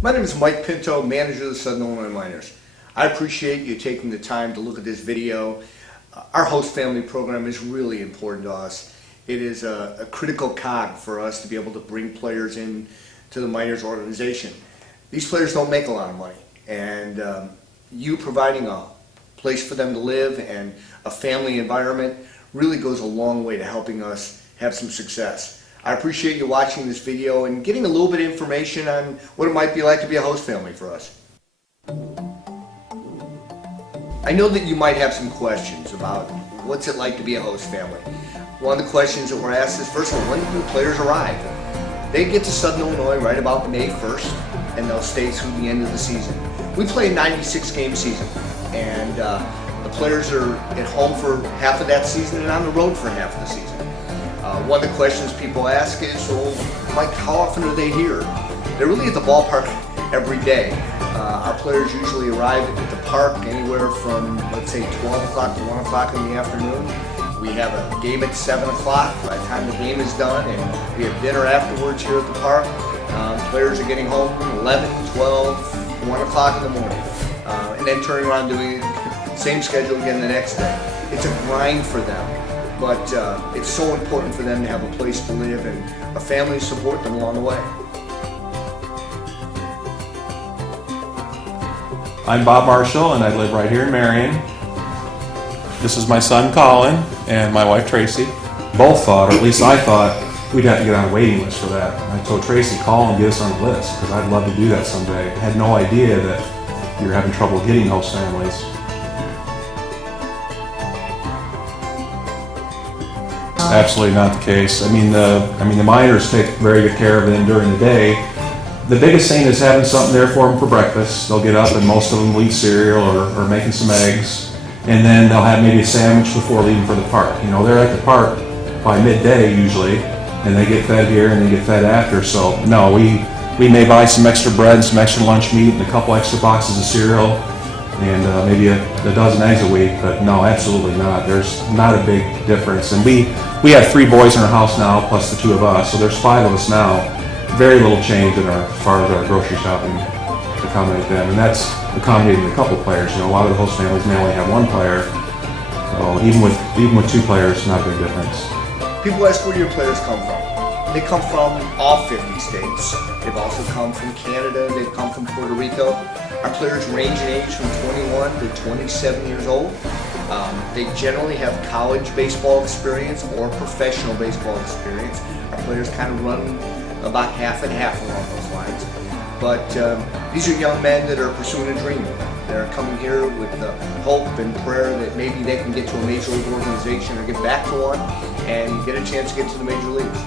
My name is Mike Pinto, manager of the Southern Illinois Miners. I appreciate you taking the time to look at this video. Our host family program is really important to us. It is a critical cog for us to be able to bring players in to the Miners organization. These players don't make a lot of money, and you providing a place for them to live and a family environment really goes a long way to helping us have some success. I appreciate you watching this video and getting a little bit of information on what it might be like to be a host family for us. I know that you might have some questions about what's it like to be a host family. One of the questions that we're asked is, first of all, when do players arrive? They get to Southern Illinois right about May 1st, and they'll stay through the end of the season. We play a 96-game season, and the players are at home for half of that season and on the road for half of the season. One of the questions people ask is, well, Mike, how often are they here? They're really at the ballpark every day. Our players usually arrive at the park anywhere from, let's say, 12 o'clock to 1 o'clock in the afternoon. We have a game at 7 o'clock. By the time the game is done, and we have dinner afterwards here at the park, players are getting home 11, 12, 1 o'clock in the morning, and then turning around doing the same schedule again the next day. It's a grind for them. But it's so important for them to have a place to live and a family to support them along the way. I'm Bob Marshall, and I live right here in Marion. This is my son Colin and my wife Tracy. Both thought, or at least I thought, we'd have to get on a waiting list for that. I told Tracy, call and get us on the list, because I'd love to do that someday. I had no idea that you're having trouble getting host families. Absolutely not the case. I mean the miners take very good care of them during the day. The biggest thing is having something there for them for breakfast. They'll get up and most of them will eat cereal or making some eggs, and then they'll have maybe a sandwich before leaving for the park. You know, they're at the park by midday usually, and they get fed here and they get fed after. So no, we may buy some extra bread and some extra lunch meat and a couple extra boxes of cereal and maybe a dozen eggs a week, but no, absolutely not. There's not a big difference. And we have 3 boys in our house now, plus the 2 of us, so there's 5 of us now. Very little change as far as our grocery shopping to accommodate them, and that's accommodating a couple players. You know, a lot of the host families may only have 1 player, so even with 2 players, not a big difference. People ask where your players come from. They come from all 50 states. They've also come from Canada. They've come from Puerto Rico. Our players range in age from 21 to 27 years old. They generally have college baseball experience or professional baseball experience. Our players kind of run about half and half along those lines. But these are young men that are pursuing a dream. They're coming here with the hope and prayer that maybe they can get to a major league organization or get back to one and get a chance to get to the major leagues.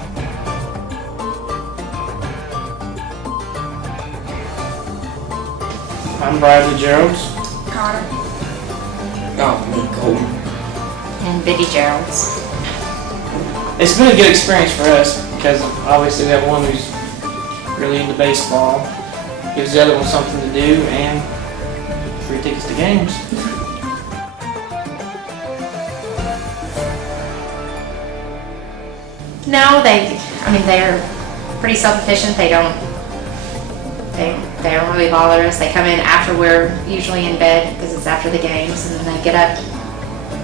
I'm Bradley Geralds. Connor. Nicole. And Biddy Geralds. It's been a good experience for us because obviously we have one who's really into baseball, gives the other one something to do, and free tickets to games. No, they're pretty self-sufficient. They don't really bother us. They come in after we're usually in bed because it's after the games, and then they get up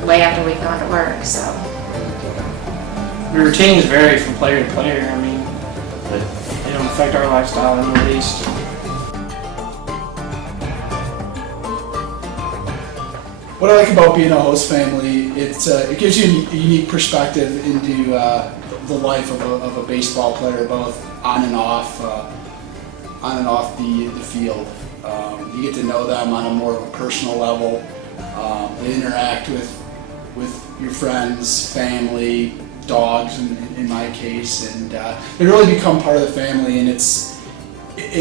way after we've gone to work, so. The routines vary from player to player, but they don't affect our lifestyle in the least. What I like about being a host family, it gives you a unique perspective into the life of a baseball player, both on and off the field. You get to know them on a more of a personal level. They interact with your friends, family, dogs in my case, and they really become part of the family. And it's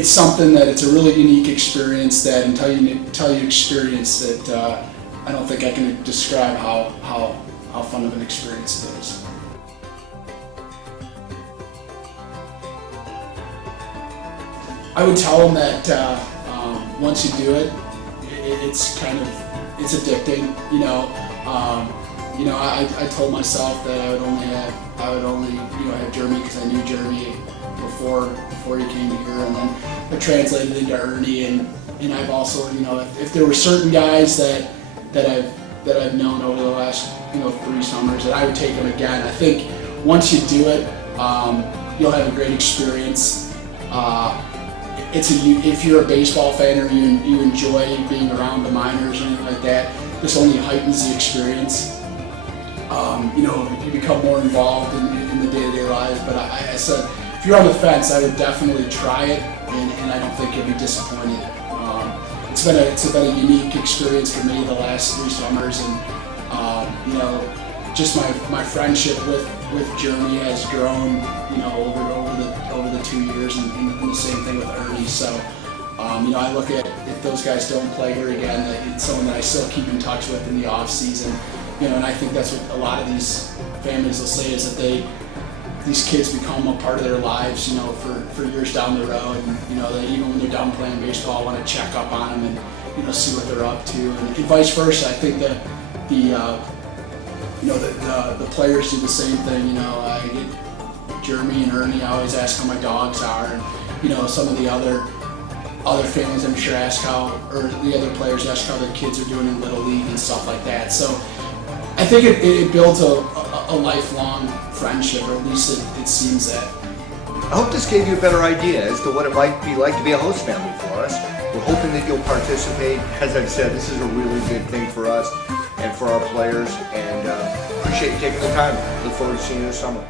something that it's a really unique experience that until you experience it, I don't think I can describe how fun of an experience it is. I would tell them that once you do it, it's addicting. I told myself that I would only have Jeremy because I knew Jeremy before he came here, and then it translated into Ernie, and I've also, if there were certain guys that I've known over the last 3 summers that I would take them again. I think once you do it, you'll have a great experience. If you're a baseball fan or you enjoy being around the minors or anything like that, this only heightens the experience. You become more involved in the day-to-day lives. But I said, if you're on the fence, I would definitely try it, and I don't think you'll be disappointed. It's been a unique experience for me the last 3 summers, and just my friendship with Jeremy has grown, over the 2 years, and the same thing with Ernie. So, I look at, if those guys don't play here again, that it's someone that I still keep in touch with in the off season. And I think that's what a lot of these families will say, is that these kids become a part of their lives, for years down the road. And, they, even when they're done playing baseball, want to check up on them and, see what they're up to, and vice versa. I think that the players do the same thing. I get Jeremy and Ernie, I always ask how my dogs are, and, some of the other families, I'm sure, or the other players ask how their kids are doing in Little League and stuff like that. So I think it builds a lifelong friendship, or at least it seems that. I hope this gave you a better idea as to what it might be like to be a host family for us. We're hoping that you'll participate. As I've said, this is a really good thing for us and for our players, and appreciate you taking the time. Look forward to seeing you this summer.